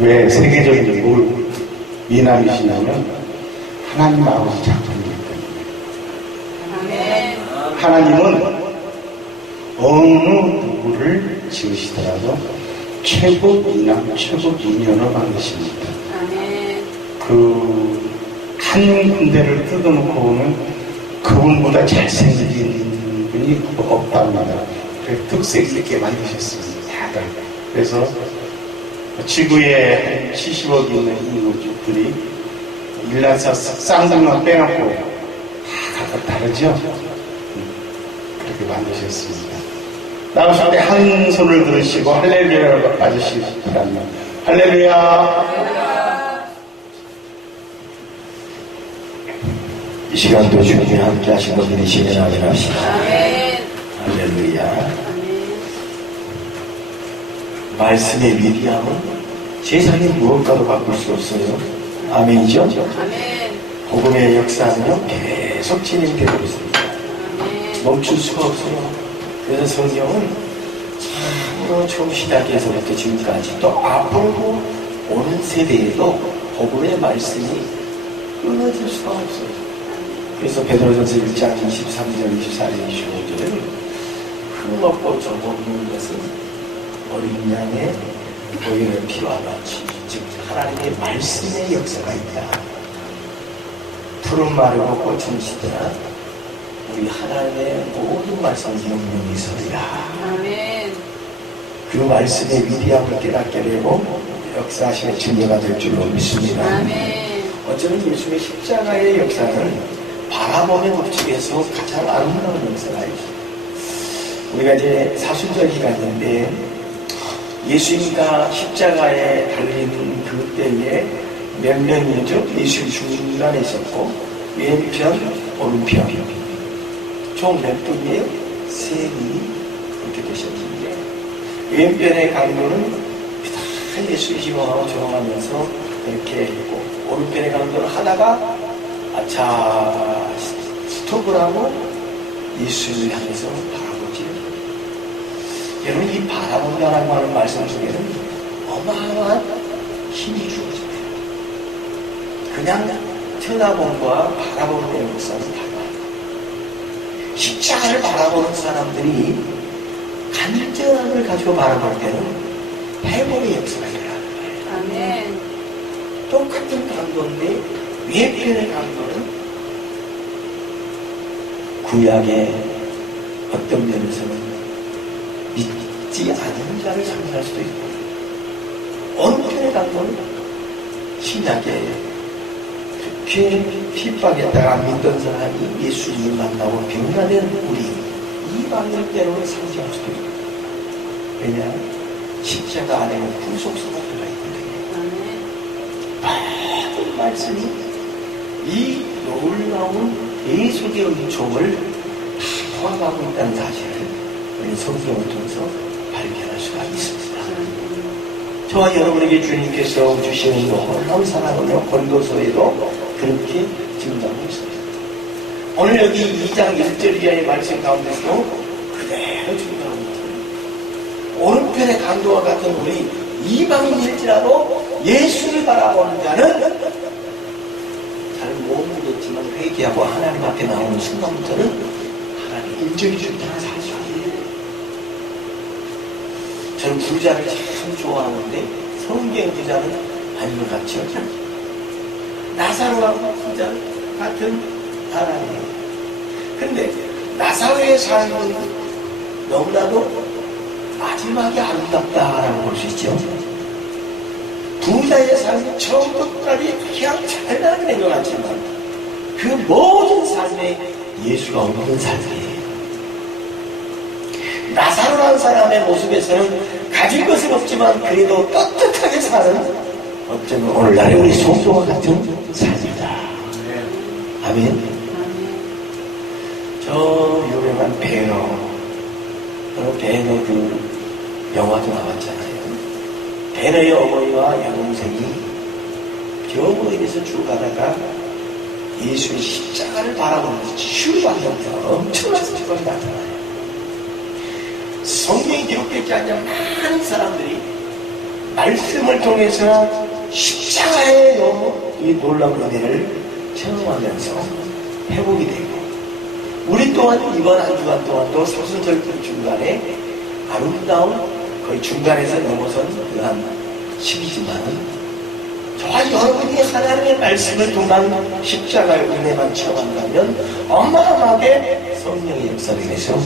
왜 세계적인 미남이시냐면 하나님 아버지 작품이기 때문에. 하나님은 어느 누구를 지으시더라도 최고 미남, 최고 미녀로 만드십니다. 그 한 군데를 뜯어놓고 보면 그분보다 잘생긴 분이 없답니다. 그래서 특색 있게 만드셨습니다. 다들. 그래서 지구에 70억 있는 인구들이 일나서 쌍둥이만 빼놓고 다 각각 다르죠? 그렇게 만드셨습니다. 나오실 때 한 손을 들으시고 할렐루야를 맞으시기 바랍니다. 할렐루야. 이 시간도 주님이 함께 하신 것들이 시면 아멘합시다. 할렐루야. 말씀의 위대함은 세상의 무엇과도 바꿀 수 없어요. 아멘이죠? 복음의 역사는요 계속 진행되고 있습니다. 멈출 수가 없어요. 그래서 성경은 참으로 처음 시작에서부터 지금까지 또 앞으로 오는 세대에도 복음의 말씀이 끊어질 수가 없어요. 그래서 베드로전서 1장 23절, 24절, 25절은 흠없고 조금인 것은 어린 양의 보혈의 피와 같이 즉 하나님의 말씀의 역사가 있다. 푸른 마르고 꽃은 시드나 우리 하나님의 모든 말씀이 영영이 서리라. 그 말씀의 위대함을 깨닫게 되고 역사하시는 증거가 될 줄로 믿습니다. 어쩌면 예수의 십자가의 역사는 바라보는 법칙에서 가장 아름다운 역사가 있습니다. 우리가 이제 사순절 기간인데 예수님과 십자가에 달린 그때에 몇 명이죠? 예수 중간에 있었고 왼편, 오른편 총 몇 분이에요? 세 분이 그렇게 되셨는데 왼편의 강도는 다 예수를 지원하고 조롱하면서 이렇게 했고 오른편의 강도는 하다가 자 스톱을 하고 예수를 향해서 바라보지. 여러분 이 바라본다라고 하는 말씀 속에는 어마어마한 힘이 주어집니다. 그냥 쳐다본과 바라보는 역사는 달라요. 십자가를 바라보는 사람들이 간절함을 가지고 바라볼 때는 회복의 역사가 일어나는 거예요. 똑같은 강도인데 위에편의 강도는 구약의 어떤 면에서는 믿지 않은 자를 상징할 수도 있고 어느 편의 강도는 신약의 그렇게 핍박에다가 안 믿던 사람이 예수님을 만나고 변화된 우리 이방인 때문에 상징할 수도 있고 왜냐? 십자가 안에는 구속사가 들어있거든요. 모든 말씀이 이 놀라운 예수의 은총을 다 포함하고 있다는 사실을 우리 성경을 통해서 발견할 수가 있습니다. 저와 여러분에게 주님께서 주시는 놀라운 사랑은요 골로새서에도 그렇게 증거하고 있습니다. 오늘 여기 2장 1절 이하의 말씀 가운데서도 그대로 증거하고 있습니다. 오른편의 강도와 같은 우리 이방인일지라도 예수를 바라보는 자는 잘 못 믿었지만 회개하고 하나님 앞에 나오는 순간부터는 하나님 인정해 준다는 사실이에요. 저는 부자를 참 좋아하는데 성경 부자는 아닌 것 같죠. 나사로하고 부자 같은 사람이에요. 근데 나사로의 삶은 너무나도 마지막이 아름답다라고 볼 수 있죠. 부자의 삶이 처음부터 끝까지 그냥 잘 나가는 것 같지만 그 모든 삶에 예수가 없는 삶이에요. 나사로라는 사람의 모습에서는 가진 것은 없지만 그래도 떳떳하게 사는 어쩌면 오늘날의 우리 성도와 같은 삶이다. 아멘. 저 유명한 배너 그 영화도 나왔잖아요. 배너의 어머니와 여동생이 병원에서 죽어가다가 예수의 십자가를 바라보면서 치유받으면서 엄청난 사건이 나타나요. 성경에 기록되지 않는 많은 사람들이 말씀을 통해서 십자가의 이 놀라운 은혜를 체험하면서 회복이 되고, 우리 또한 이번 한 주간 동안 또 사순절기 중간에 아름다운, 거의 중간에서 넘어선 그한 시기지만, 저와 여러분이 하나님의 말씀을 통한 십자가의 은혜만 체험한다면 어마어마하게 성령의 역사를 위해서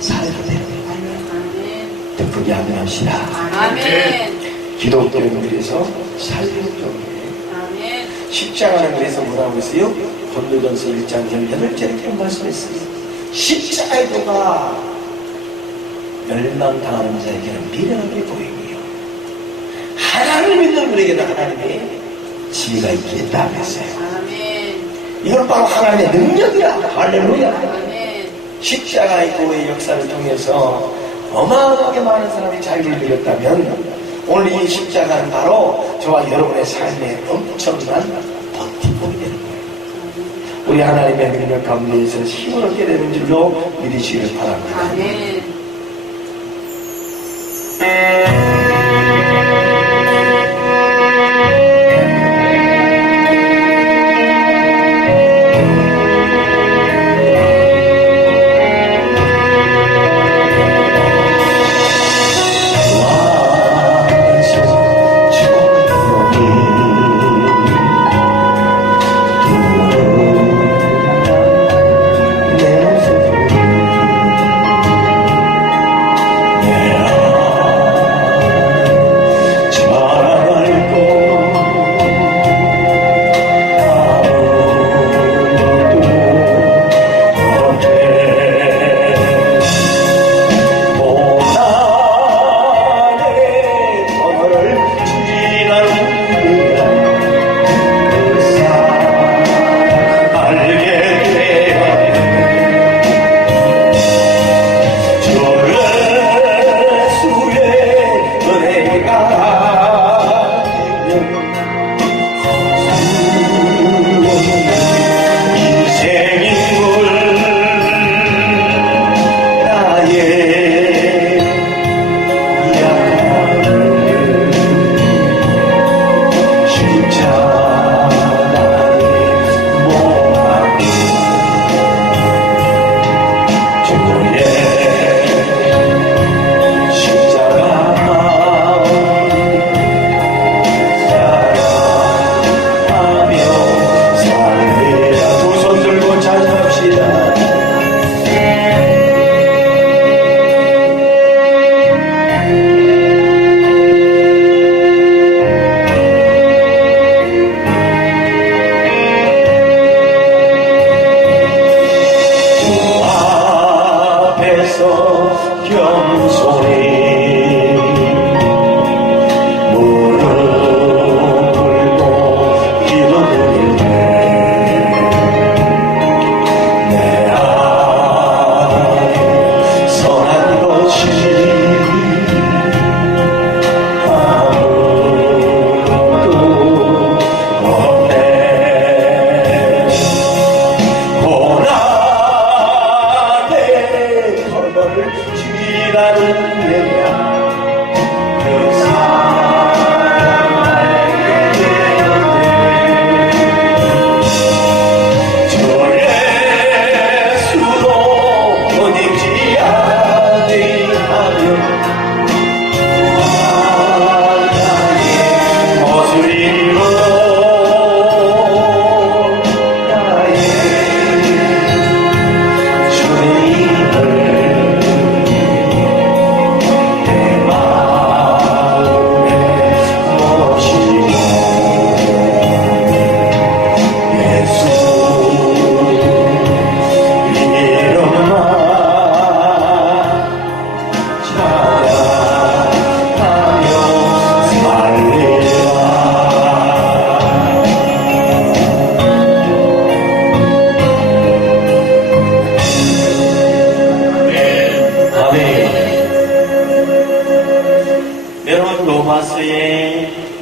살게 되는 거예요. 듣고 아멘합시다. 아멘. 기독교인들에서 살리는 쪽이에요. 십자가는 그래서 뭐라고 했어요? 고린도전서 1장 18절에 이렇게 말씀했어요. 십자가의 도가 멸망당하는 자에게는 미련하게 보이고요, 하나님을 믿는 우리에게는 하나님의 지혜가 있겠다 그랬어요. 이건 바로 하나님의 능력이야. 할렐루야. 십자가의 도의 역사를 통해서 어마어마하게 많은 사람이 자유를 누렸다면, 오늘 이 십자가는 바로 저와 여러분의 삶에 엄청난 버팀목이 되는 거예요. 우리 하나님의 능력 가운데에서 힘을 얻게 되는 줄로 믿으시길 바랍니다. 아멘.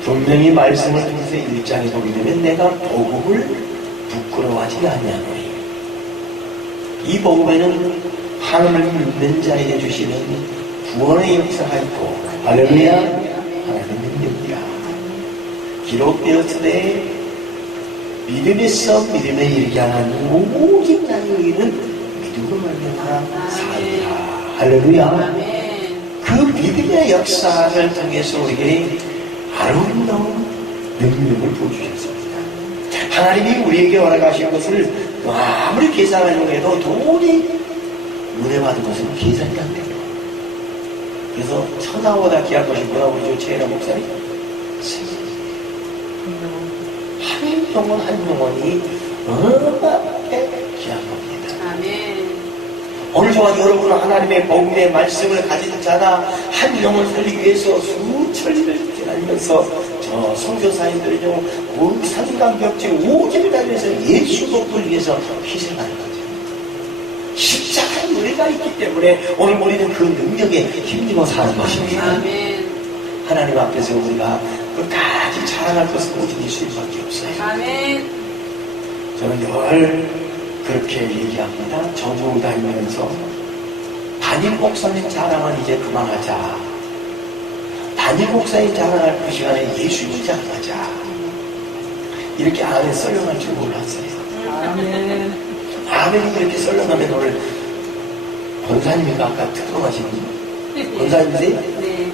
분명히 말씀을 통해서 1장에 보게 되면 내가 복음을 부끄러워하지 아니하노니, 이 복음에는 하나님을 믿는 자에게 주시는 구원의 역사가 있고, 할렐루야, 하나님을 믿는 능력이라. 기록되었으되 믿음에서 믿음에 이르게 하는 오직 나의 의는 믿음으로 말미암아 살리라. 할렐루야. 그 믿음의 역사를 통해서 우리에게 아름다운 능력을 보여주셨습니다. 하나님이 우리에게 허락하신 것을 아무리 계산하려고 해도 도저히 은혜 받은 것은 계산이 안 돼요. 그래서 천하보다 귀한 것이 뭐라고 그러죠? 최혜라 목사님? 한 영혼 한 영혼이 얼마나 귀한 겁니다. 아멘. 오늘 저와 여러분은 하나님의 복음의 말씀을 가진 자나 한 영혼을 살리기 위해서 수천리를 지나면서 저 선교사님들은요 산강벽지 오지를 다니면서 예수 복음을 위해서 희생하는 거죠. 십자가의 노래가 있기 때문에 오늘 우리는 그 능력에 힘입어 사는 것입니다. 아멘. 하나님 앞에서 우리가 끝까지 자랑할 것은 오직 예수님밖에 없어요. 아멘. 저는 늘 그렇게 얘기합니다. 전국 다니면서 담임 목사님 자랑은 이제 그만하자. 담임 목사님 자랑할 그 시간에 예수님 자랑하자. 이렇게 안에 썰렁할 줄 몰랐어요. 아멘. 아멘이 이렇게 썰렁하면 오늘 권사님이가 아까 특검하신 권사님이세요? 네.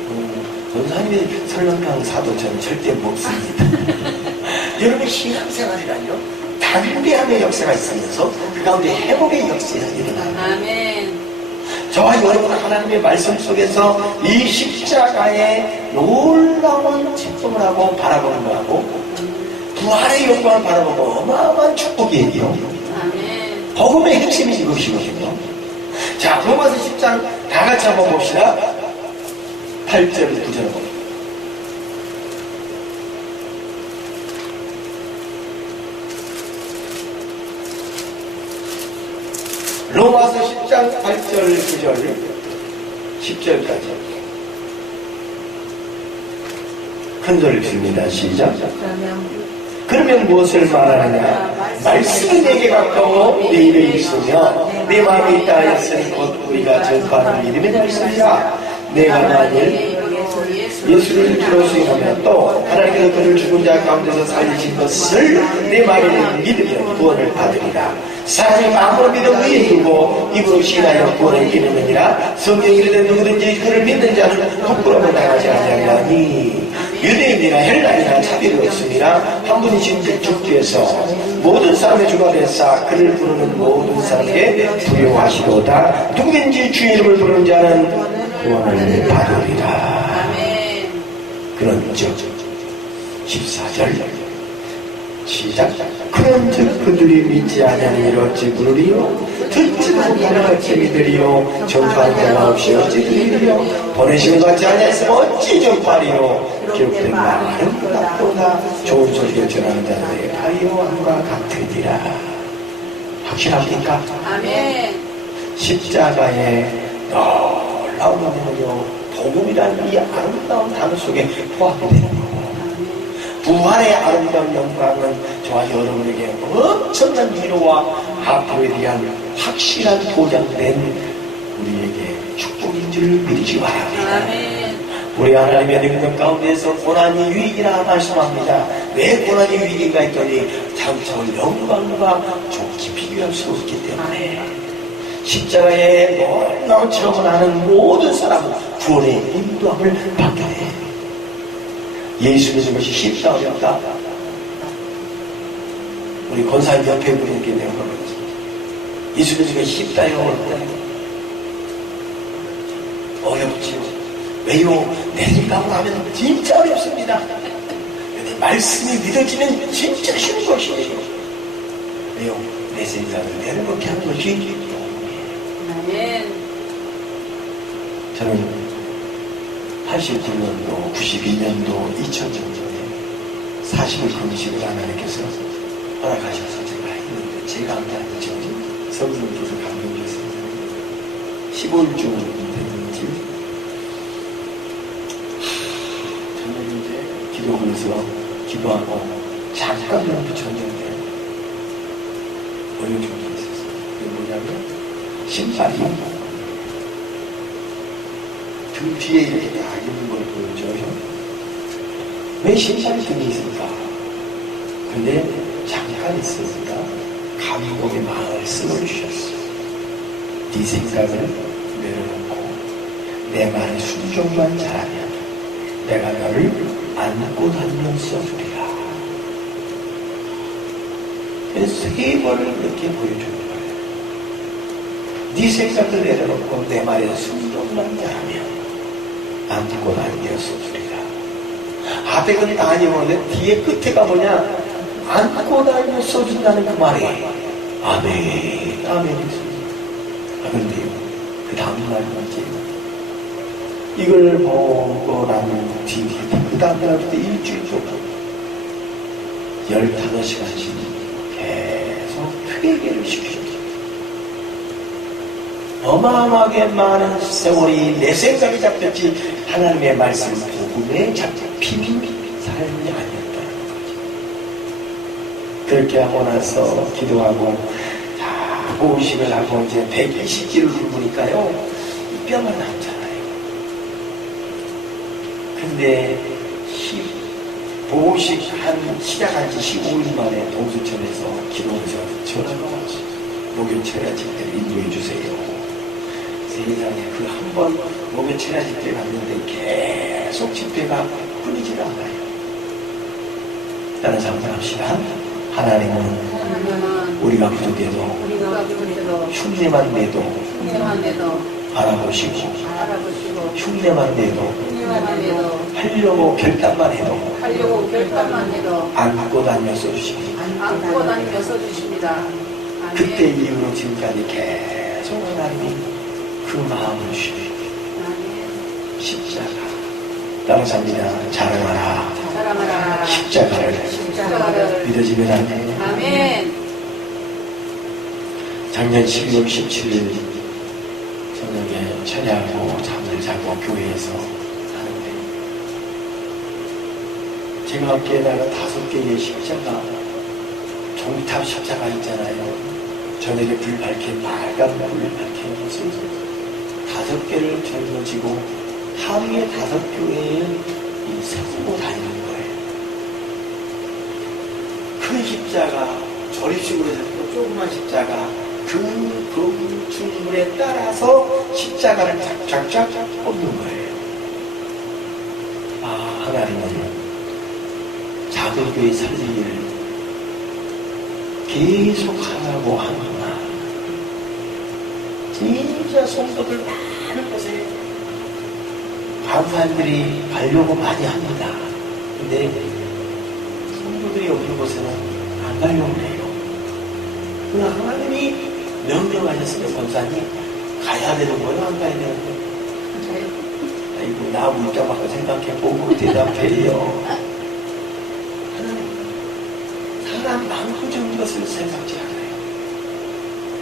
권사님이 설렁강 사도처럼 절대 먹습니다. 여러분 신앙생활이라뇨 담대함의 역사가 있으면서 그 가운데 회복의 역사가 일어나요. 아멘. 저와 여러분 하나님의 말씀 속에서 이 십자가의 놀라운 직분을 하고 바라보는 거하고 부활의 영광을 바라보고 어마어마한 축복이에요. 아멘. 복음의 핵심이 이것이거든요. 자, 로마서 10장 다 같이 한번 봅시다. 8절 9절 봅니다. 로마서 10장 8절 9절 10절까지 큰 소리 듭니다. 시작. 그러면 무엇을 말하느냐? 말씀이 내게 가까워 내 입에 있으며 내 마음에 있다 하였으니 곧 우리가 전파하는 믿음의 말씀이라. 내가 만일 예수를 주로 수행하며 또 하나님께서 그를 죽은 자 가운데서 살리신 것을 내 마음에 믿으며 구원을 받으리라. 사람이 마음으로 믿어 의에 두고 입으로 신하여 구원을 이루느니라. 성경이 이르되 누구든지 그를 믿는 자는 부끄러움을 당하지 아니하리니 유대인이나 헬라인이나 차별이 없으니라. 한 분이신 그 주께서 모든 사람의 주가 되사 그를 부르는 모든 사람에게 부여하시로다. 누구든지 주의 이름을 부르는 자는 구원을 받으리라. 그런즉 14절 시작. 그런즉 그들이 믿지 아니하니 어찌 부르리요? 듣지 못하는 어찌 믿으리요? 전파하는 자가 없이 어찌 들으리요? 보내심을 받지 아니하였으면 어찌 전파리요? 기록된 아름답보다 좋은 소리를 전하는 자들의 바리오함과 같으리라. 확실합니까? 아멘. 십자가의 놀라운 은혜는요 복음이라는 이 아름다운 단어 속에 포함이 되는 거고, 부활의 아름다운 영광은 저와 여러분에게 엄청난 위로와 앞으로에 대한 확실한 보장된 우리에게 축복인 줄 믿으시기 바랍니다. 아멘. 우리 하나님의 능력 가운데서 고난이 유익이라 말씀합니다. 왜 고난이 유익인가 했더니 장차 영광과 좋게 비교할 수 없기 때문에 십자가에 놀라운 체험을 하는 모든 사람은 구원의 인도함을 받게 돼. 예수 믿는 것이 쉽다 어렵다? 우리 권사님 옆에 분에게 내가 물어봤습니다. 예수 믿는 것이 쉽다요 어렵다요? 어렵지요. 왜요? 내 생각으로 하면 진짜 어렵습니다. 근데 말씀이 믿어지면 진짜 쉬운 것이에요. 왜요? 내 생각을 내려놓게 하는 것이 아멘. 저는 89년도, 92년도, 2000년도에 40일 금식을 하나님께서 허락하셔서 제가 했는데 제가 한 게 아니죠. 성령께서 감동주셨습니다. 15일 중 됐는지 저는 이제 기도하면서 기도하고 잠깐만 붙였는데 어느 정도 있었어요. 그게 뭐냐면 신발이 등 뒤에 이렇게 딱 있는 걸 보여줘요. 왜 신발이 등에 있을까? 근데 잠깐 있으니까 감독의 말씀을 주셨어요. 네 생각을 내려놓고 내 말에 순종만 잘하면 내가 너를 안고 다니면서 주리라. 그래서 3번을 이렇게 보여주는 거예요. 네 생각을 내려놓고 내 말에 순종만 잘하면 안고 다니면서 주리라. 앞에 그 다니는데 뒤에 끝에가 뭐냐? 안고 다니면서 준다는 그 말이 아멘, 아멘. 그런데요, 그 다음 날 문제예요. 이걸 보고 난 뒤에 그 다음 날부터 일주일 동안 15시간씩 계속 회개를 시키셨어요. 어마어마하게 많은 세월이 내 생각이 잡혔지 하나님의 말씀 복음에 잡힌 삶이 아니었다는 거죠. 그렇게 하고 나서 기도하고 보호식을 하고 이제 120기를 굶으니까요 이 뼈만 남잖아요. 근데 보호식 시작한 지 15일 만에 동수천에서 기도해서 전화가 왔어요. 목요체라직 때 인도해 주세요. 세상에 그 한 번 목요체라직 때 갔는데 계속 집회가 끊이질 않아요. 다른 사람 합시다. 하나님은 우리가 부족해도 흉내만 내도 알아보시고 흉내만 내도 하려고 결단만 해도 안고 다녀서 주십니다. 그때 이후로 지금까지 계속 하나님이 그 마음을 주십니다. 십자가 따라삽니다. 자랑하라. 십자가를 믿어지면 안 돼요. 아멘. 작년 12월 17일 저녁에 철야하고 잠을 자고 교회에서 하는데 제가 어깨에다가 5개의 십자가 종탑 십자가 있잖아요. 저녁에 불 밝힌 빨간 불을 밝힌 것을 5개를 짊어지고 하루에 5교회에 세우고 다니는 거예요. 큰 십자가, 조립식으로 잡고 조그만 십자가, 그 건축물에 따라서 십자가를 쫙쫙쫙 꽂는 거예요. 아, 하나님은 작은 교회 살리기를 계속하라고 하는구나. 진짜 성도들 많은 곳에 감사들이 가려고 많이 합니다. 근데 성도들이 없는 곳에는 안 가려고 해요. 그러나 하나님이 명령하셨으면 권사님 가야 되는 거예요? 안 가야 되는 거예요? 아이고 나 물가 받고 생각해보고 대답해요. 하나님 사람 망가진 것을 생각지 않아요.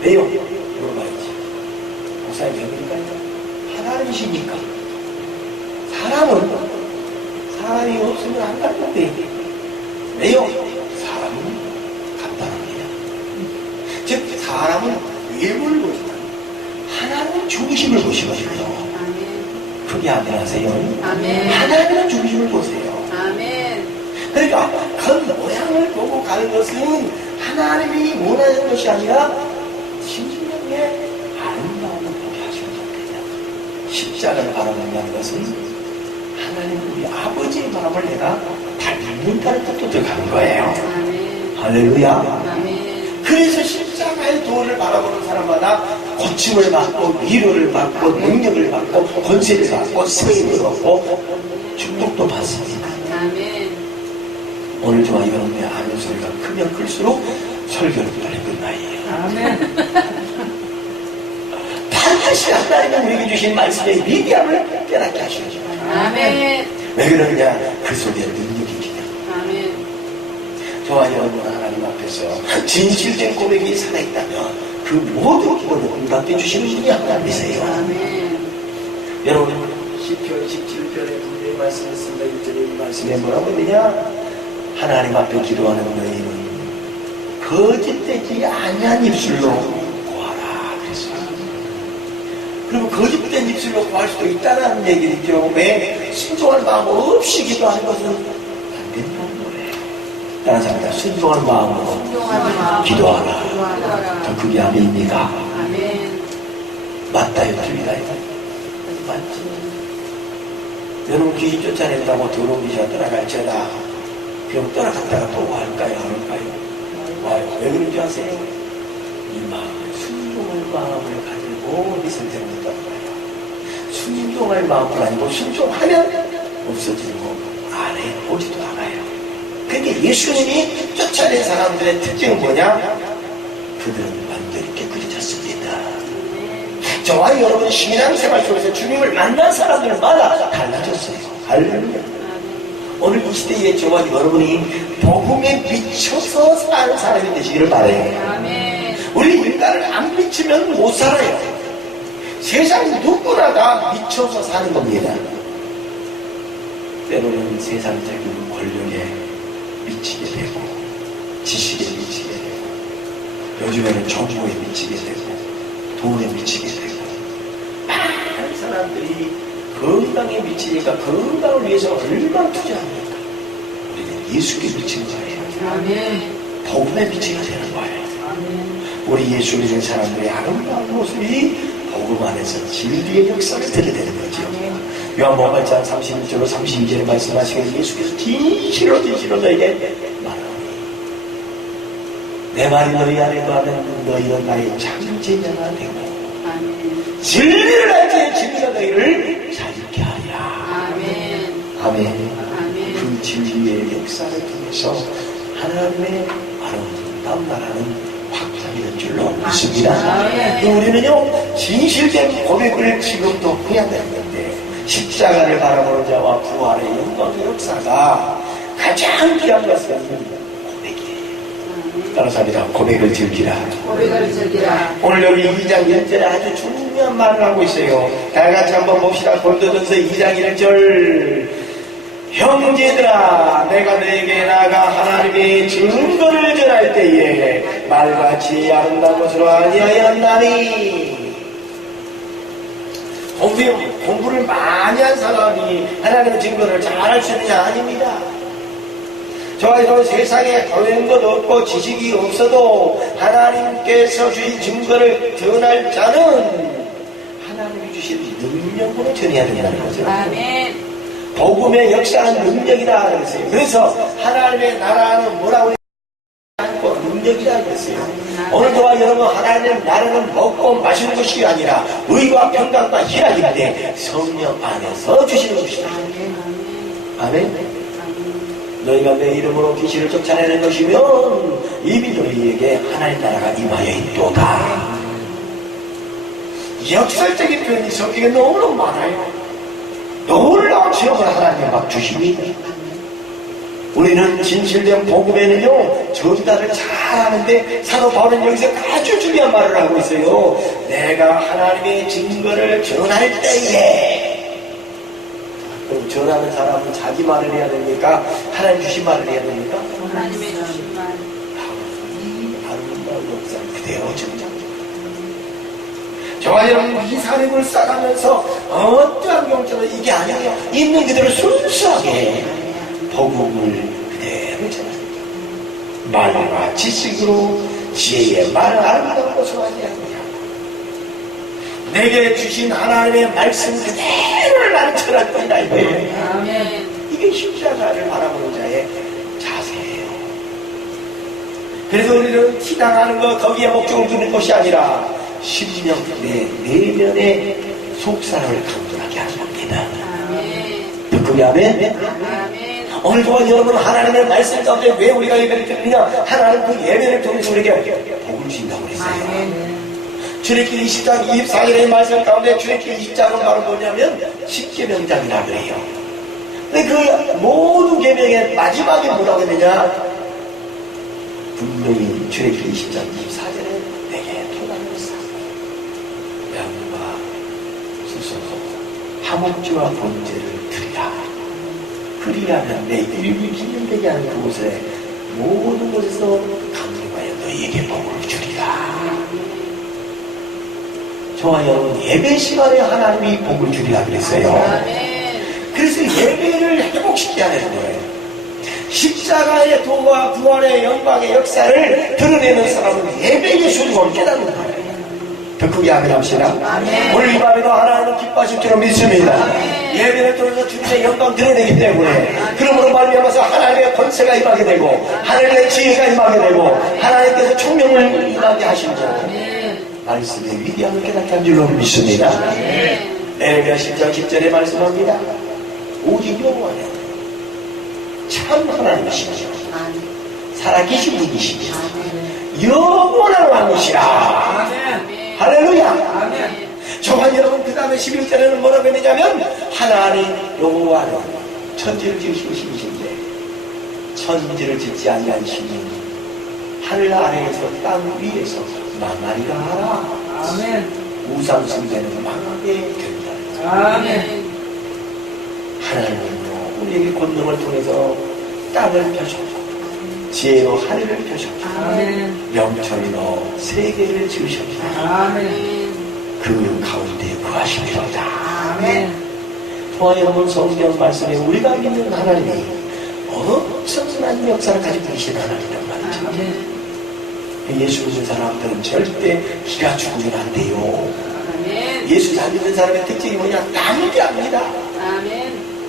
왜요? 물어봐야지. 목사님 왜 그럴까요? 하나님이십니까? 사람이 없으면 안 갈 건데 왜요? 사람은 간단합니다. 즉 사람은 외부를 보지만 하나님은 중심을 보시거든요. 그게 아멘하세요. 아멘. 하나님은 중심을 보세요. 아멘. 그러니까 그 모양을 보고 가는 것은 하나님이 원하는 것이 아니라 신중하게 아름다움을 보게 하시는 겁니다. 십자가를 바라본다는 것은 하나님 우리 아버지의 마음을 내가 닮는다는 것도 들어가는 거예요. 아멘. 할렐루야. 아멘. 그래서 십자가의 도를 바라보는 사람마다 고침을 받고 위로를 받고 능력을 받고 권세를 받고 세임을 얻고 축복도 받습니다. 아멘. 오늘 저와 여러분의 아멘 소리가 크면 클수록 설교를 빨리 끝나요. 아멘. 반드시 하나님은 우리에게 주신 말씀의 위대함을 깨닫게 하시죠. 아멘. 왜 그러느냐? 그 속에 능력이 있기 때문에. 아멘. 저와 여러분 하나님 앞에서 진실된 고백이 살아있다면 그 모든 기도를 응답해 주시는 분이 하나님이세요. 아멘. 여러분 시편 17편에 분명히 말씀했습니다. 1절의 말씀에 뭐라고 했느냐? 하나님 앞에 기도하는 너희는 거짓되지 아니한 입술로 구하라 그랬어요. 그리고 거짓된 입술로 구할 수도 있다는 얘기죠. 왜? 순종할 마음 없이 기도하는 것은 된다는 거예요. 따라서 합니다. 순종한 마음으로 기도하라. 더 크게 아멘입니까? 아멘. 맞다요, 틀리다요? 맞지. 여러분 귀신 쫓아낸다고 더러운 귀신이 떠나갈지어다. 그럼 떠나갔다가 또 할까요? 안 할까요? 와요. 왜 그런지 아세요? 이 마음을, 순종할 마음을 가지고 이 선생을 떠나가요. 순종할 마음을 아니고 순종하면 없어지는 거 안 해. 오지도 않아요. 그러니까 예수님이 쫓아낸 사람들의 특징은 뭐냐? 그들은 완전히 깨끗해졌습니다. 저와 여러분 신앙생활 속에서 주님을 만난 사람들마다 달라졌어요. 할렐루야. 오늘 이 시대에 저와 여러분이 복음에 미쳐서 사는 사람이 되시기를 바라요. 아멘. 우리 인간을 안 미치면 못 살아요. 세상 누구나 다 미쳐서 사는 겁니다. 때로는 세상적인 권력에 미치게 되고 지식에 미치게 되고 요즘에는 정보에 미치게 되고 돈에 미치게 되고 많은 사람들이 건강에 미치니까 건강을 위해서 얼마나 투자합니까? 우리는 예수께 미치는 거예요. 아멘. 복음에 미치게 되는 거예요. 아멘. 우리 예수 믿는 사람들의 아름다운 모습이 복음 안에서 진리의 역사를 드러내는 거죠. 요한복음 8장 31절로 32절에 말씀하시기를 예수께서 진실로 너에게 말하노니 내 말이 너희 안에 거하면 너희는 나의 참 제자가 되고 아멘. 진리를 알지 진리가 너희를 자유케 하리라. 아멘. 아멘. 아멘. 그 진리의 역사를 통해서 하나님의 아름다운 나라는 확장되는 줄로 믿습니다. 우리는요 진실된 고백을 지금도 해야 되는 건데 십자가를 바라보는 자와 부활의 영광의 역사가 가장 귀한 것은 고백이에요. 따라서 합니다. 고백을 즐기라. 고백을 즐기라. 오늘 여기 2장 1절에 아주 중요한 말을 하고 있어요. 다 같이 한번 봅시다. 고린도전서 2장 1절. 형제들아 내가 너에게 나아가 하나님의 증거를 전할 때에 말같이 아름다운 것으로 아니하였나니. 공부를 많이 한 사람이 하나님의 증거를 잘할 수 있느냐? 아닙니다. 저와 여러분 세상에 배운 것 없고 지식이 없어도 하나님께서 주신 증거를 전할 자는 하나님이 주신 능력으로 전해야 된다는 거죠. 아멘. 복음의 역사는 능력이다 그랬어요. 그래서 하나님의 나라는 뭐라고 하고 능력이다 그랬어요. 오늘 저와 여러분 하나님의 나라는 먹고 마시는 것이 아니라 의와 평강과 희락인데 성령 안에서 주시는 것이다. 아멘. 너희가 내 이름으로 귀신을 쫓아내는 것이면 이미 너희에게 하나님 나라가 임하여 있도다. 역설적인 표현이 성경에 너무너무 많아요. 놀라운 체험을 하나님이 막 주십니다. 우리는 진실된 복음에는요 전달을 잘하는데 사도 바울은 여기서 아주 중요한 말을 하고 있어요. 내가 하나님의 증거를 전할 때에. 그럼 전하는 사람은 자기 말을 해야 됩니까? 하나님 주신 말을 해야 됩니까? 하나님의 주신 말. 이 아름다운 역사 그대로 전장. 저와 여러분 이 사람을 쌓아가면서 어떠한 경우처럼 이게 아니에요. 있는 그대로 순수하게 복음을 그대로 전합니다. 말과 지식으로 지혜의 말을 아름다운 것으로 하냐. 내게 주신 하나님의 말씀 그대로를 나는 전할 것이다 이거예요. 아멘. 이게 십자가를 바라보는 자의 자세예요. 그래서 우리는 티당하는 것 거기에 목적을 두는 것이 아니라 심령 내 내면의 속사람을 강건하게 하는 겁니다. 아멘. 듣고 아멘. 아멘. 오늘 또한 여러분 하나님의 말씀 가운데 왜 우리가 예배를 드리느냐? 하나님 그 예배를 통해서 우리에게 복을 주신다고 그랬어요. 아멘. 출애굽기 20장 24절의 말씀 가운데 출애굽기 20장은 바로 뭐냐면 10계명장이라 그래요. 근데 그 모든 계명의 마지막에 뭐라고 했느냐? 분명히 출애굽기 20장 24절에 내게 토단을 쌓아 양과 수소서 화목제와 번제를 드리라. 그리하면 내 이름이 기념되게 하는 그곳에 모든 곳에서 강림하여 너희에게 복을 주리라. 저와 여러분 예배 시간에 하나님이 복을 주리라 그랬어요. 아멘. 그래서 예배를 회복시켜야 되는 거예요. 십자가의 도와 구원의 영광의 역사를 드러내는 사람은 예배의 소중함을 깨닫는 거예요. 더 크게 아멘합시다. 오늘 이 밤에도 하나님은 기뻐하실 줄로 믿습니다. 예배를 통해서 주님의 영광 드러내기 때문에 그러므로 말미암아서 하나님의 권세가 임하게 되고 하나님의 지혜가 임하게 되고 하나님께서 총명을 임하게 하시고 말씀의 위대함을 깨닫게 한 줄로 믿습니다. 에레미야 10장 10절에 말씀합니다. 오직 여호와는 참 하나님이시죠. 살아계신 분이시죠. 영원한 왕이시라. 할렐루야. 저만 여러분 그 다음에 11절에는 뭐라고 했냐면 하나님 여호와는 천지를 지으시고 신이신데 천지를 짓지 아니한 신이 하늘 아래에서 땅 위에서 망하리라 하라. 우상 숭배는 망하게 된다. 하나님은요 우리에게 권능을 통해서 땅을 펴셨고 지혜로 하늘을 펴셨고 명철로 세계를 지으셨다. 그 가운데 구하십니다. 또한 여러분 성경 말씀에 우리가 믿는 하나님이 엄청난 역사를 가지고 계신 하나님이란 말이죠. 예수 믿는 사람들은 절대 기가 죽으면 안 돼요. 예수 잘 믿는 사람의 특징이 뭐냐? 담대합니다.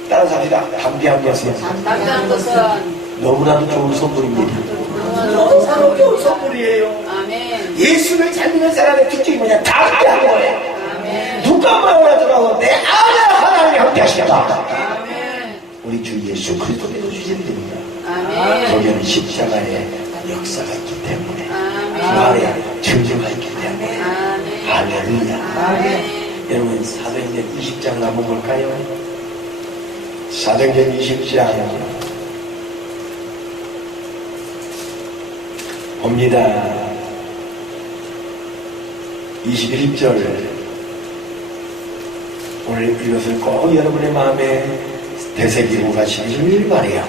따라서 합니다. 담대한 것은 너무나도 좋은 선물입니다. 너무나도 좋은 선물이에요. 예수를 잘 믿는 사람의 특징이 뭐냐? 담대한 거예요. 누가 뭐라고 하더라도 내 안에 하나님이 함께 하시다. 우리 주 예수 그리스도 믿어주시면 됩니다. 거기에는 십자가의 역사가 있기 때문에 그 안에 증거가 있기 때문에 할렐루야. 여러분 사도행전 20장 한번 볼까요? 사도행전 20장 봅니다. 21절 오늘 이것을 꼭 여러분의 마음에 되새기고 가시길 바라요.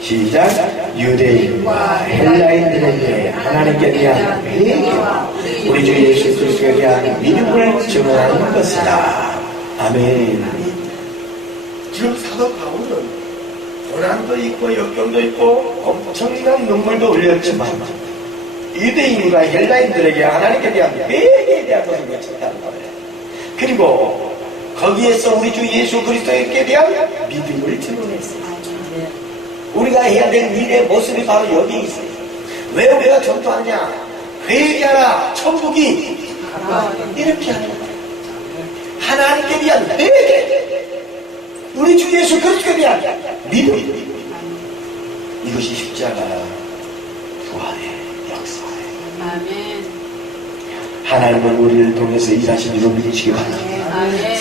시작. 유대인과 헬라인들에게 하나님께 대한 회개와 우리 주 예수 그리스도에 대한 믿음을 증언하는 것이다. 아멘. 지금 사도 바울은 고난도 있고 역경도 있고 엄청난 눈물도 흘렸지만 유대인과 헬라인들에게 하나님께 대한 회개에 대한 것을 외쳤다는 거예요. 그리고 거기에서 우리 주 예수 그리스도에 대한 믿음을 증언했어요. 우리가 해야 될 일의 모습이 바로 여기 있어요. 왜 우리가 전도하느냐? 회개하라 천국이 이렇게 하는 거예요. 하나님께 대한 회개, 우리 주 예수 그리스도에 대한 믿음, 이것이 십자가 부활의 역사예요. 하나님은 우리를 통해서 일하신 줄로 믿으시기 바랍니다.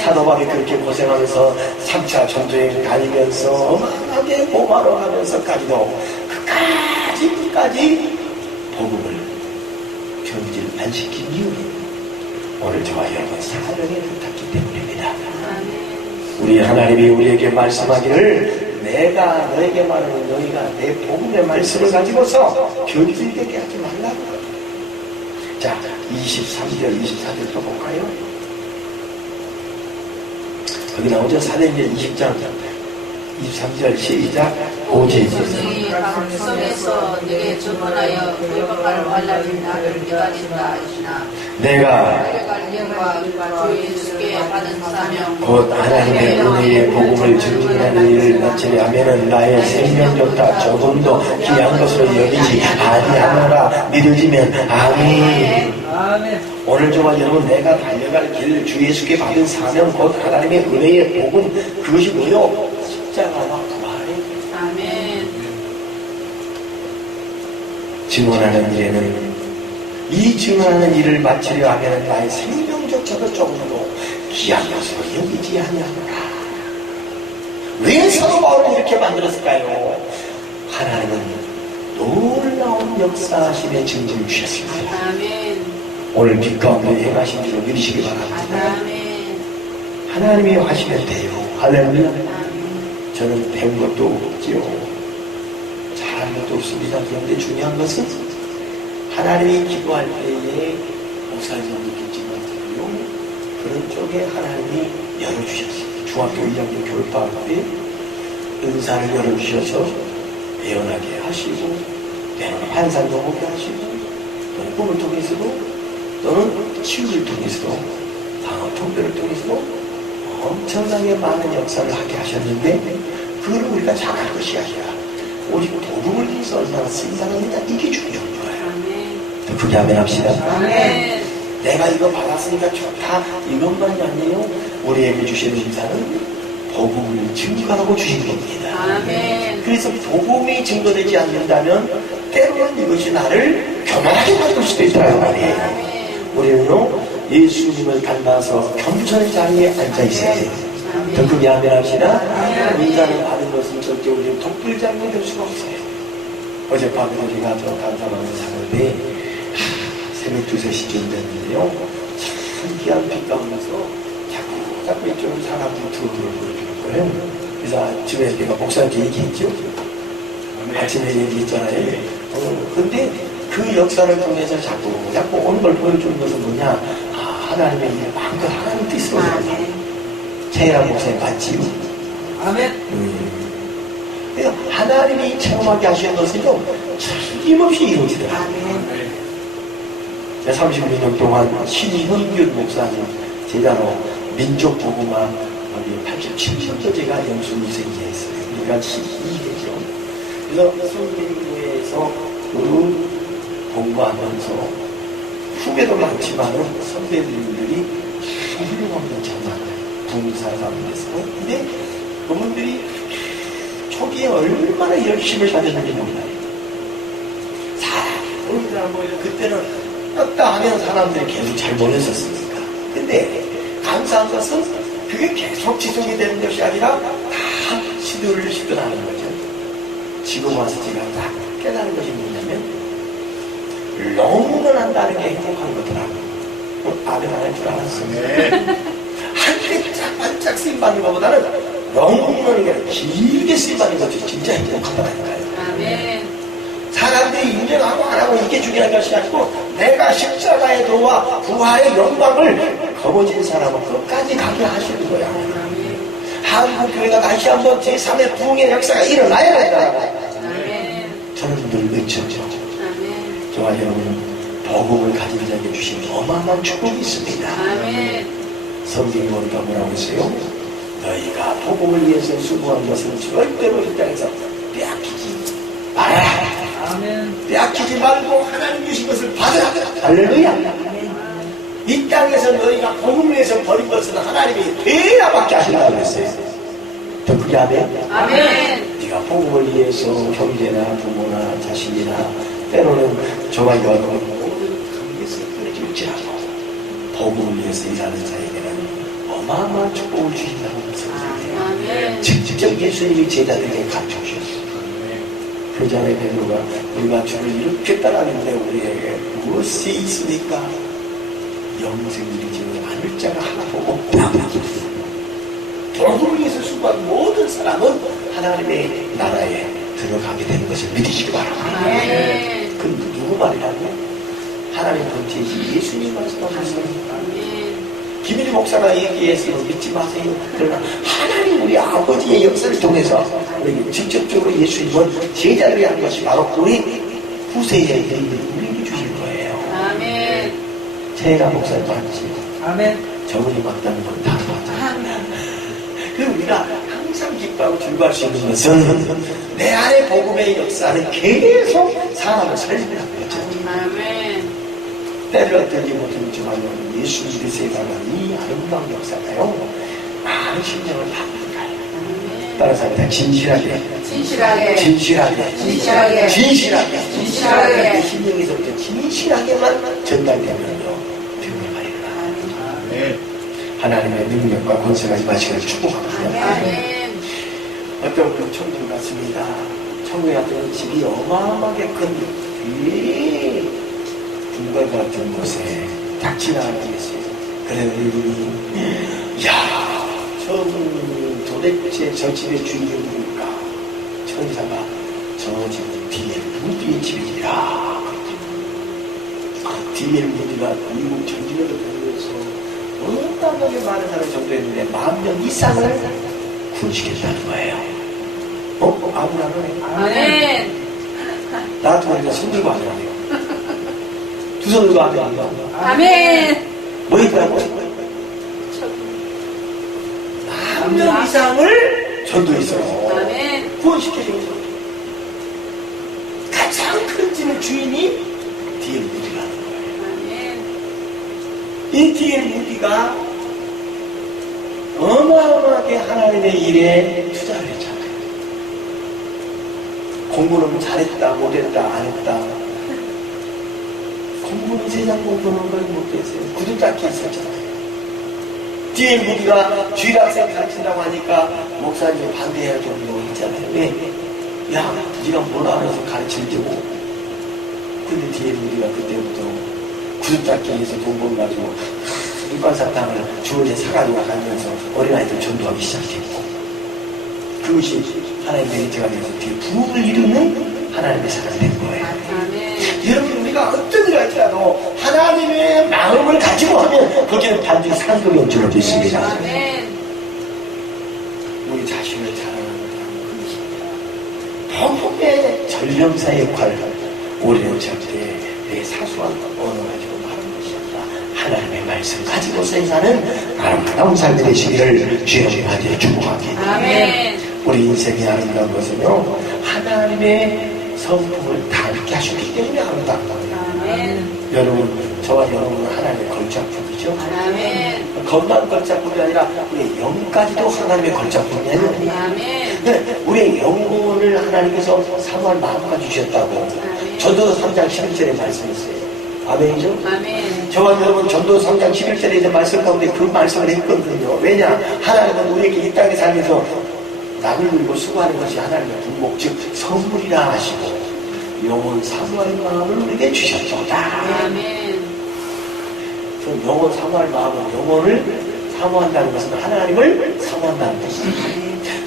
사도 바울이 그렇게 고생하면서 3차 전투에 다니면서 어마어마하게 고마로 하면서까지도 끝까지 복음을 경질 안 시킨 이유는 오늘 저와 여러분 사랑에 붙었기 때문입니다. 우리 하나님이 우리에게 말씀하기를 내가 너에게 말하는 너희가 내 복음의 말씀을 가지고서 경질되게 하지 말라고. 자, 23절, 24절 또 볼까요? 거기 나오죠? 사도행전 20장 23절 시작. 오직 성에서 내게 주문하여 불법을 발라진 나를 기다린다 하시나 내가 주 예수께 받은 사명 곧 하나님의 은혜의 복음을 증진하는 일을 마치려 하면은 나의 생명조차 조금도 귀한 것으로 여기지 아니하노라. 믿어지면 아멘. 오늘 저와 여러분 내가 달려갈 길 주 예수께 받은 사명 곧 하나님의 은혜의 복음 그것이 뭐요? 십자가와 부활의 아멘. 증언하는 일에는 이 증언하는 일을 마치려 하면 나의 생명조차도 조금도 귀한 것으로 여기지 아니하노라. 왜 사도 바울을 이렇게 만들었을까요? 하나님은 놀라운 역사하심의 증진을 주셨습니다. 아멘. 오늘 빛 가운데 행하신 줄로 믿으시기 바랍니다. 아멘. 하나님이 하시면 돼요. 할렐루야. 저는 배운 것도 없지요. 잘한 것도 없습니다. 그런데 중요한 것은 하나님이 기도할 때에 목사님도 느꼈지만요, 그런 쪽에 하나님이 열어주셨어요. 중학교 2학년 교육방학 때 은사를 열어주셔서 예언하게 하시고, 때로는 환상도 보게 하시고, 또는 꿈을 통해서도, 또는 치유를 통해서도, 방어 통배를 통해서도 엄청나게 많은 역사를 하게 하셨는데, 그걸 우리가 잘할 것이 아니라 오직 복음을 위해서 얼마나 쓰인다느냐, 이게 중요한 거예요. 더 크게 아멘 합시다. 아멘. 내가 이거 받았으니까 좋다, 이것만이 아니에요. 우리에게 주시는 인사는 복음을 증거하고 주신 겁니다. 아멘. 그래서 복음이 증거되지 않는다면 때로는 이것이 나를 교만하게 만들 수도 있다는 말이에요. 아멘. 우리는요, 예수님을 닮아서 겸손의 자리에 앉아 있어야 돼요. 더 크게 아멘 합시다. 인사를 받은 것은 절대 우리는 독불장군이 될 수가 없어요. 어젯밤에 우리가 저 감사방을 사는데 새벽 2, 3시쯤 됐는데요, 참 귀한 빛 가운데서 자꾸 이쪽으로 사람들이 들어오는 거예요. 그래서 아침에 내가 목사한테 얘기했죠. 아침에 얘기했잖아요. 근데 그 역사를 통해서 자꾸 오는 걸 보여주는 것은 뭐냐, 하나님의 일 마음껏 하나님 뜻으로 최혜란 목사님 맞지요? 아멘. 그래서 하나님이 체험하게 하시는 것은요, 틀림없이 이루어지더라고요. 36년 동안 신현균 목사님 제자로 민족복음화 87년도 제가 영순위생제 했어요. 그러니까 12대죠. 그래서 선배님부에서 공부하면서 후배도 많지만은 선배님들이 훌륭한 정말 부흥사 가운데서. 근데 그분들이 초기에 얼마나 열심히 사셨는지 몰라요. 사람들 그때는 떴다 하면 사람들이 계속 잘 모였었으니까. 근데 감사한 것은 그게 계속 지속이 되는 것이 아니라 다 시도를 시도하는 거죠. 지금 와서 제가 딱 깨달은 것이 뭐냐면, 롱런 한다는 게 행복한 거더라고요. 아멘 안 할 줄 알았어요. 한때 짝반짝 쓰임받는 것보다는 롱런이 아니라 길게 쓰임받는 것이 진짜 행복하다니까요. 아멘. 사람들이 인정하고 안 하고 이게 중요한 것이 아니고, 내가 십자가의 도와 부활의 영광을 거머쥔 사람은 끝까지 가게 하시는 거야. 한국교회가 다시 한번 제3의 부흥의 역사가 일어나야 된다. 저는 늘 외쳤죠. 저와 여러분, 복음을 가진 자에게 주신 어마어마한 축복이 있습니다. 성경이 우리가 뭐라고 했어요? 너희가 복음을 위해서 수고한 것은 절대로 이 땅에서 빼앗기지 말아라. 빼앗기지 말고 하나님 주신 것을 받으라. 할렐루야. 이 땅에서 너희가 복음을 위해서 버린 것은 하나님이 대야밖에 하신다고 했어요. 더 크게 아멘. 아멘. 네가 복음을 위해서 형제나 부모나 자식이나 때로는 저와 여러분 모든 관계에서 끊어질지라도 복음을 위해서 일하는 자에게는 어마어마한 축복을 주신다고 말씀드려요. 직접 예수님이 제자들에게 가르쳐 주셨어요. 그 전에 베드로가 우리가 주를 이렇게 따랐는데 우리에게 무엇이 있으니까? 영생이지 않을 자가 하나도 없다. 복음을 위해서 수고한 모든 사람은 하나님의 나라에 들어가게 되는 것을 믿으시기 바랍니다. 그건 누구 말이라고요? 하나님 본체이신 예수님 말씀하셨어요. 김일희 목사가 얘기해서 믿지 마세요. 그러나 하나님 우리 아버지의 역사를 통해서 우리에게 직접적으로 예수님은 제자를 한 것이 바로 우리 후세의 우리에게 주신 거예요. 아멘. 최혜란 목사님 맞지? 아멘. 저분이 맞다는 건 다 맞아. 그리고 우리가 항상 기뻐하고 즐거워할 수 있는 것은 내 안에 복음의 역사는 계속 사람을 살리는 거죠. 아멘. 때를 어떤지 못했지만 예수 그리스도의 이 아름다운 역사가요, 많은 심령을 바꾸니까요. 따라서 합니다. 진실하게 심령에서부터 진실하게만 전달되면요, 병을 많이 일어나요. 하나님의 능력과 권세가 임하시기를 축복합니다. 어떤 그 청중 같습니다. 천국에 갔던 집이 어마어마하게 큰 궁궐 같은 곳에 딱 지나가겠어요. 그래서 야, 도대체 저 집의 주인이 누굴까? 천사가 저 집 디멜 무디의 집이라. 디멜 무디가 미국 전진으로 다니면서 엄청나게 많은 사람이 정도했는데 10,000명 이상을 구원시켰다는 거예요. 아무나는 아멘. 나 같은 경우는 손 들고 하면 안 돼요. 두 손 들고 하면 안 돼요. 아멘. 뭐 있더라고? 한 명 이상을 전도했어요. 아멘. 구원시켜주는 거예요. 가장 큰 짐의 주인이 D.L. 무디라는 거예요. 아멘. 이 D.L. 무디가 어마어마하게 하나님의 일에 투자를 했잖아요. 공부는 잘했다, 못했다, 안 했다. 공부는 세상 공부는 거의 못했어요. 구두 닦기 있었잖아요. D.L. 무디가 주일학생 가르친다고 하니까 목사님이 반대해야 정도 있잖아요. 왜? 야, 네가 뭘 알아서 가르치려고. 근데 D.L. 무디가 그때부터 구두 닦기에서 돈 벌어가지고 일반사탕을 주원에 사가지고 가면서 어린아이들 전도하기 시작했고, 그것이 하나님의 메리트가 되어서 뒤에 부흥을 이루는 하나님의 사람이 된 거예요. 아멘. 여러분, 우리가 어떤 일을 할지라도 하나님의 마음을 가지고 하면 거기는 반드시 상급이 얹혀져 있습니다. 아멘. 우리 자신을 자랑하는 것입니다. 복음의 전령사의 역할을 우리는 절대 내 사소한 언어 가지고 말하는 것이 아니라 하나님의 말씀 가지고 사는 아름다운 삶이 되시기를 주여 하기를 축복합니다. 아멘. 우리 인생이 아름다운 것은요, 하나님의 성품을 닮게 하셨기 때문에 아름다운 겁니다. 아멘. 여러분, 저와 여러분은 하나님의 걸작품이죠. 아멘. 겉만 걸작품이 아니라 우리의 영까지도 하나님의 걸작품이에요. 아멘. 네, 우리의 영혼을 하나님께서 사모할 마음까지 주셨다고 전도 3장 11절에 말씀했어요. 아멘이죠? 아멘. 저와 여러분 전도 3장 11절에 이제 말씀 가운데 그 말씀을 했거든요. 왜냐? 하나님은 우리에게 이 땅에 살면서 남을 누리고 수고하는 것이 하나님의 분목, 즉 선물이라 하시고 영혼 사모할 마음을 우리에게 주셨도다. 아멘. 그 영혼 사모할 마음은 영혼을 사모한다는 것은 하나님을 사모한다는 것입니다.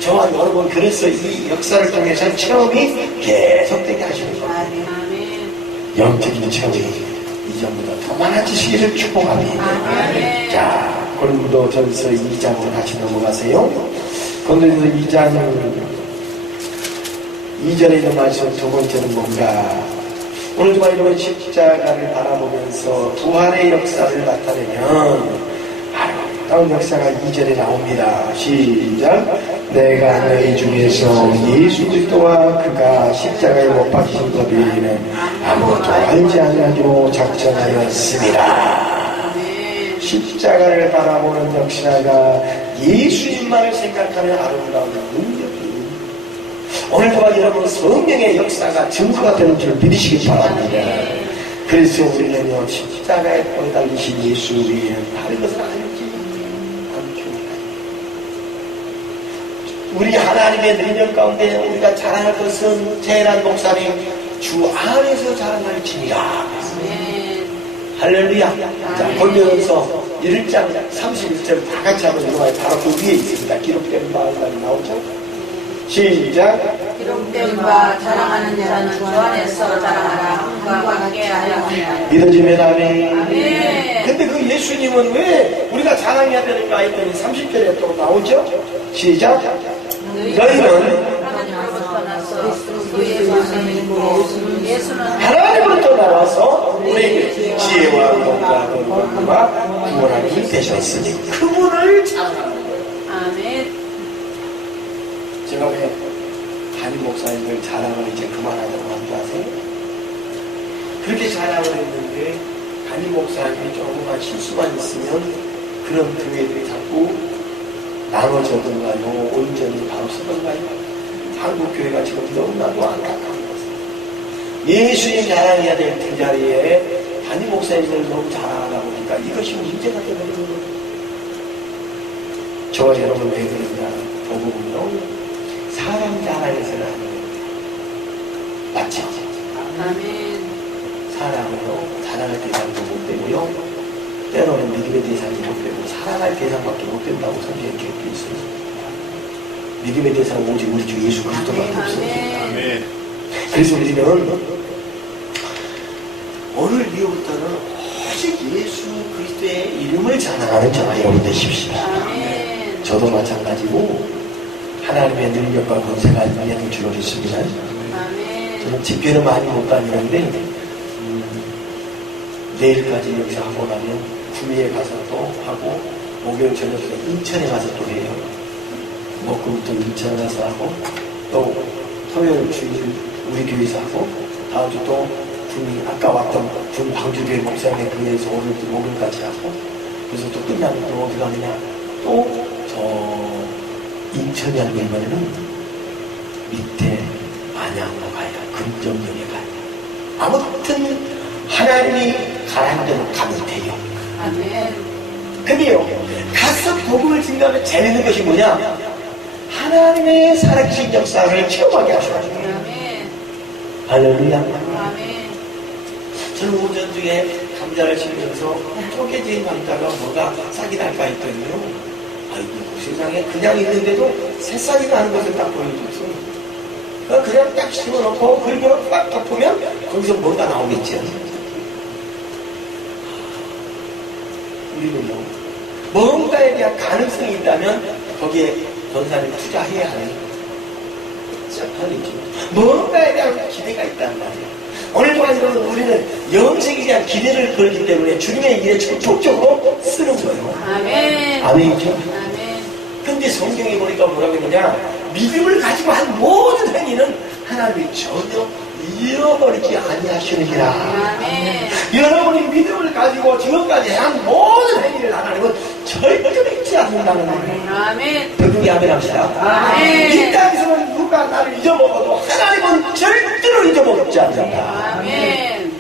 저와 여러분 그래서 이 역사를 통해서 체험이 계속되게 하시는 겁니다. 아멘. 영적인 체험이 이전보다 더 많아지시기를 축복합니다. 아멘. 자, 고린도전서 2장으로 다시 넘어가세요. 고린도전서 2장 2절에 있는 말씀 두 번째는 뭔가? 오늘 정말 이런 십자가를 바라보면서 부활의 역사를 나타내면 아름다운 역사가 2절에 나옵니다. 시작. 내가 너희 중에서 예수 그리스도와 그가 십자가에 못 박히신 법에는 아무것도 알지 아니하기로 작정하였습니다. 아멘. 십자가를 바라보는 역사가 예수님만을 생각하는 아름다운 능력이 오늘 저와 여러분 성령의 역사가 증거가 되는 줄 믿으시기 바랍니다. 그래서 우리는요 십자가에 못 달리신 예수 위에는 다른 것을 알지 않습니다. 우리 하나님의 능력 가운데 우리가 자랑할 것은 재난 목사님 주 안에서 자랑할지니라. 아멘. 할렐루야. 자, 골로새서 1장 31절 다 같이 한번 읽어봐요. 바로 그 위에 있습니다. 기록된 바가 나오죠? 시작. 기록된 바 자랑하는 자는 주 안에서 자랑하라. 함과 함께하여 하리라. 믿어지면 아멘. 아멘. 근데 그 예수님은 왜 우리가 자랑해야 되는가 했더니 30절에 또 나오죠? 시작. 너희는 하나님으로부터 나서 그리스도의 자손이고 예수는 하나님으로부터 나와서 우리에게 지혜와 공과 구원하기 되셨으니 그분을 자랑하는 거예요. 아멘. 제가 왜 담임 목사님들 자랑을 이제 그만하자고 하는 줄 아세요? 그렇게 자랑을 했는데 담임 목사님이 조금만 실수만 있으면 그런 교회들이 자꾸 나눠져든가요, 온전히 바로 서던가요. 한국 교회가 지금 너무나도 안타까운 것입니다. 예수님 자랑해야 될 그 자리에 담임 목사님들 너무 자랑하다 보니까 이것이 문제가 되는 거예요. 저와 여러분 왜 그러냐? 대부분요. 사람 자랑해서는 안 돼요. 맞죠? 아멘. 사람은요, 자랑할 대상도 못 되고요, 때로는 믿음의 대상이 못 되고, 사랑할 대상밖에 못 된다고 성경에 기록되어 있습니다. 믿음의 대상은 오직 우리 주 예수 그리스도밖에 없습니다. 아멘. 그래서 우리는 오늘 이후부터는 오직 예수 그리스도의 이름을 자랑하는 저와 여러분 되십시오. 아멘. 저도 마찬가지고, 하나님의 능력과 권세가 임하는 줄로 믿습니다. 저는 집회는 많이 못 다니는데 내일까지 여기서 하고 나면 구미에 가서 또 하고 목요일 저녁에 인천에 가서 또 해요. 목금부터 인천에 가서 하고 또 토요일 주일 우리 교회에서 하고 다음 주 또 구미 아까 왔던 군 광주교회 목사님의 교회에서 오늘 또 목요일까지 하고 그래서 또 끝나면 또 어디 가느냐 또 저 인천에 하는 이번에는 밑에 안양으로 가야 금정역에 가야 아무튼 하나님이 가라는 대로 가면 돼요. 근데요 가서 복음을 증거하면 재밌는 것이 뭐냐 하나님의 살아계신 역사를 체험하게 하셔가지고 할렐루야. 저는 오전 중에 감자를 치면서 토개지에 남다가 뭐가 싹이 날까 했더니요 아이고 세상에 그냥 있는데도 새싹이 나는 것을 딱 보여줬어. 그냥 딱 심어놓고 그리고 딱 보면 거기서 뭔가 나오겠지. 우리는요 뭔가에 대한 가능성이 있다면 거기에 권사를 투자해야 하는 시작하겠죠. 뭔가에 대한 기대가 있단 말이에요. 오늘 동안 우리는 영생에 대한 기대를 걸기 때문에 주님의 일에 적극적으로 쓰는 거예요. 아멘. 아멘이죠. 근데 성경에 보니까 뭐라고 했느냐 믿음을 가지고 한 모든 행위는 하나님이 전혀 잃어버리지 아니하시느니라. 아멘. 여러분이 믿음을 가지고 지금까지 한 모든 행위를 하나님은 절대 잊지 않는다는 거예요. 아멘. 여러분이 아멘 합시다. 아멘. 이 땅에서는 누가 나를 잊어먹어도 하나님은 절대로 잊어먹지 않는다. 아멘.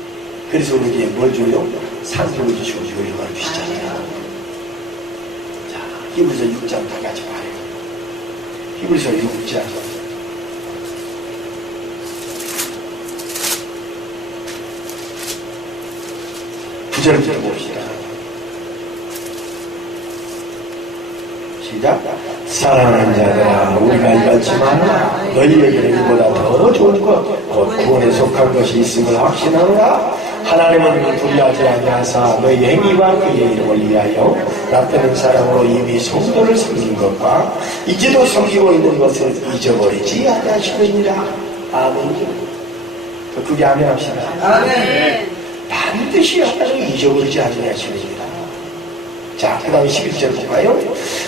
그래서 우리에게 뭘 줘요? 상속을 주시고 요령을 주시잖아요. 자, 히브리서 6장 다 같이 봐요. 히브리서 6장 9절부터 봅시다. 시작. 사랑하는 자들아 우리가 이같지만 너희에게는 이보다 더 좋은 것 곧 구원에 속한 것이 있음을 확신하노라. 하나님은 불의하지 아니하사 너희 행위와 그의 이름을 위하여 나타낸 사랑으로 이미 성도를 섬긴 것과 이제도 섬기고 있는 것을 잊어버리지 아니하시느니라. 아멘. 그게 아멘 합시다. 아멘. 반드시 하나님을 잊어버리지 아니하시느니라. 자, 그 다음에 11절 볼까요?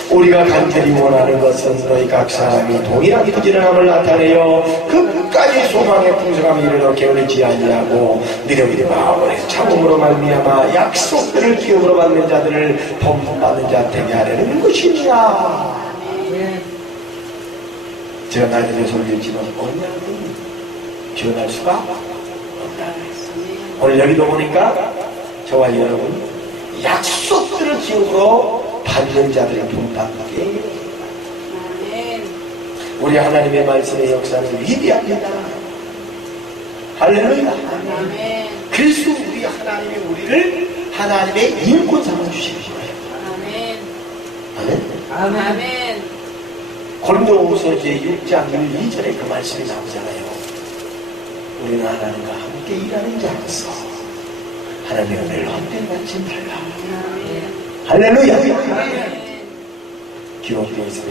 우리가 간절히 원하는 것은 너희 각 사람이 동일하게 부지런함을 나타내어 끝까지 소망의 풍성함에 이르러 게으르지 아니하고 너희들이 마음을 참음으로 말미암아 약속들을 기업으로 받는 자들을 본받는 자 되게 하려는 것이니라. 제가 나중에 설교했지만 언약은 변할 수가 없다. 오늘 여기도 보니까 저와 여러분 약속들을 기업으로 받는 자들이 본받게 우리 하나님의 말씀의 역사는 위대합니다. 할렐루야. 그래서 우리 하나님이 우리를 하나님의 인권 삼아주시는 거예요. 아멘. 아멘. 고린도후서 제6장 1-2절에 그 말씀이 나오잖아요. 우리는 하나님과 함께 일하는 자로서 하나님의 은혜를 헛되이 받지 말라. 할렐루야. 기록되어서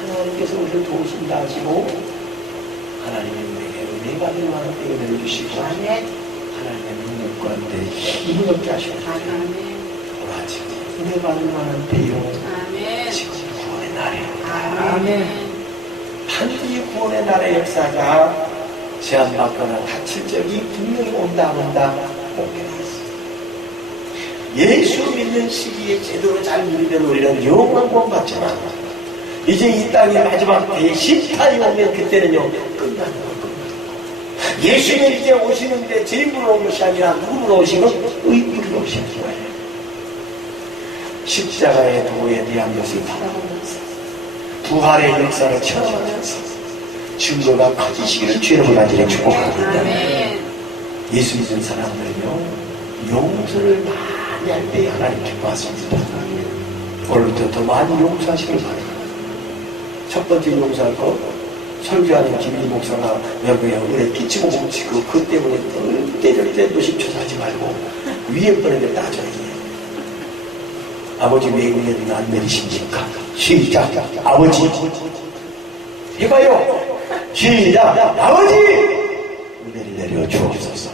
하나님께서 우리를 도우신다 하시고 하나님의 은혜 받을 만한 때 은혜를 주시고 하나님의 능력과 내 힘을 얻게 하시고 오늘 아침 은혜 받을 만한 때요 지금 구원의 날이에요. 반드시 구원의 날의 역사가 제한받거나 다칠 적이 분명히 온다 못 깨달았어요. 예수 믿는 시기에 제대로 잘 누리면 우리는 영원한 구원 받지만 이제 이 땅의 마지막 때에 심판이 오면 그때는요 끝나는 거예요. 예수님 이제 오시는데 제 입으로 온 것이 아니라 누구로 오신 것? 의인으로 오시는 거예요. 십자가의 도에 대한 것을 바라보면서 부활의 역사를 체험하면서 증거가 커지시기를 주의 나중에 축복합니다. 예수 믿는 사람들은요 용서를 많이 할 때 하나님 기뻐하십니다. 오늘부터 더 많이 용서하시길 바랍니다. 첫 번째 용서할 것 설교하는 김희 목사가 여러분의 은혜 끼치고 뭉치고 그 때문에 때릴 때 노심초사하지 말고 위에 뻔한데 따져야 해요. 아버지 왜 은혜를 안 내리십니까? 시작. 아버지 해봐요. 시작. 아버지 은혜를 내려 주옵소서.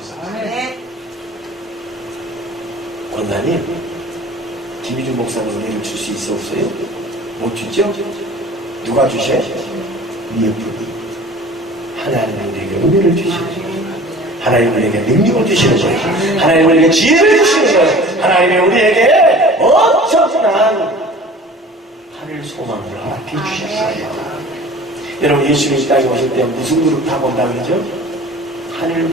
권사님, 김희준 목사는 은혜를 줄 수 있어 없어요? 못 주죠? 누가 주셔요? 위에 분이. 하나님은 우리에게 은혜를 주시는 거예요. 하나님은 우리에게 능력을 주시는 거예요. 하나님은 우리에게 지혜를 주시는 거예요. 하나님은 우리에게 엄청난 하늘 소망을 허락해 주셨어요. 여러분, 예수님이 이 땅에 오실 때 무슨 그룹 타고 온다 그러죠? 하늘